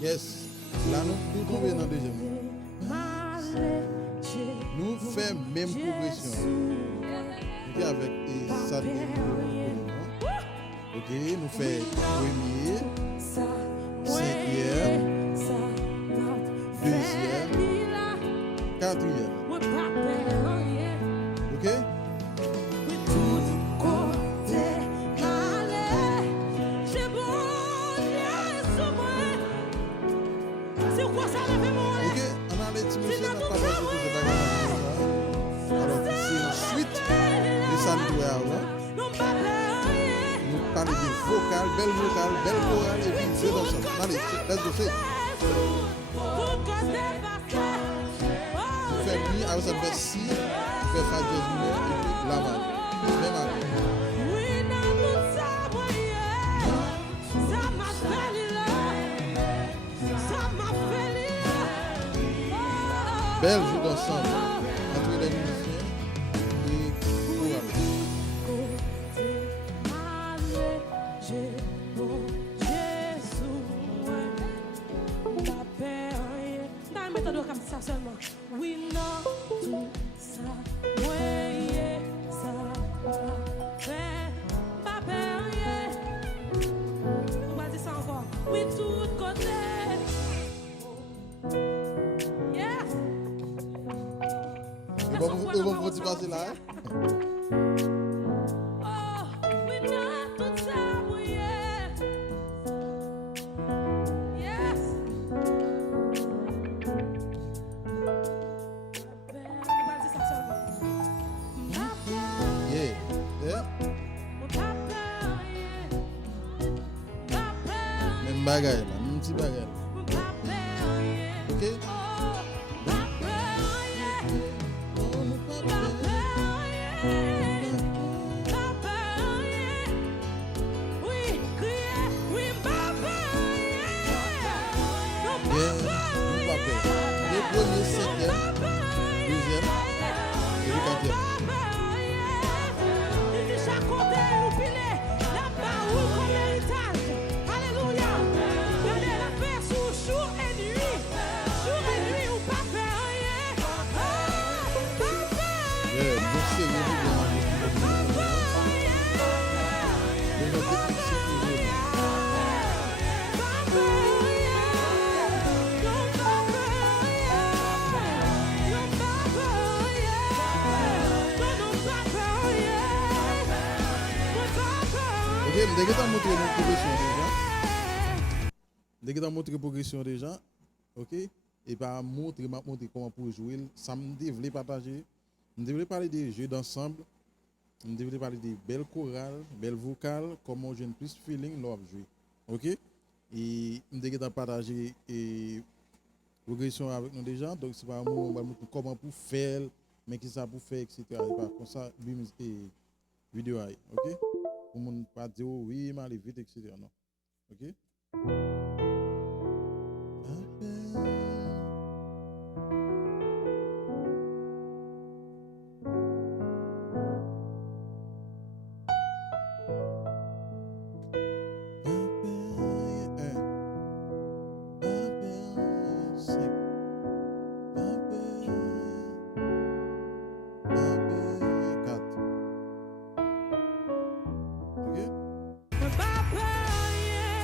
Yes. Là, nous tombons dans le deuxième. Nous faisons même progression. Ok, avec ça. Ok, nous faisons premier, cinquième, deuxième, quatrième. Ok? Nous parlons de vocal, belle chorale et puis deux ensemble. Allez, let's go, say. Vous faites mi, après ça fait si, vous faites fa dièse mineur et puis la main. Même accord. Belle joue d'ensemble entre les musiciens et chorale. Seulement, oui, non, tout ça, ouais, ça va faire, pas peur, on va dire ça encore, oui, tout côté, yes, Et bon, vous pouvez passer là. Oh, oui, non, tout ça, oui, yes. Bagay là, un petit bagay. Ok? Le premier, cinquième, deuxième et le quatrième. Dès que tu as montré une progression déjà, ok, et pas montrer comment pour jouer, ça me devait partager, me devait parler des jeux d'ensemble, me devait parler des belles chorales, belles vocales, comment j'ai plus feeling lors de jouer, ok, et me devait partager et progression avec nous déjà, donc c'est pas un mot, comment pour faire, mais qui ça pour faire, etc. Et pas comme ça, vidéo, ok. Pour ne pas dire oui, mais aller vite, etc. Non. Ok?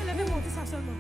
Levez-moi, dis ça seulement.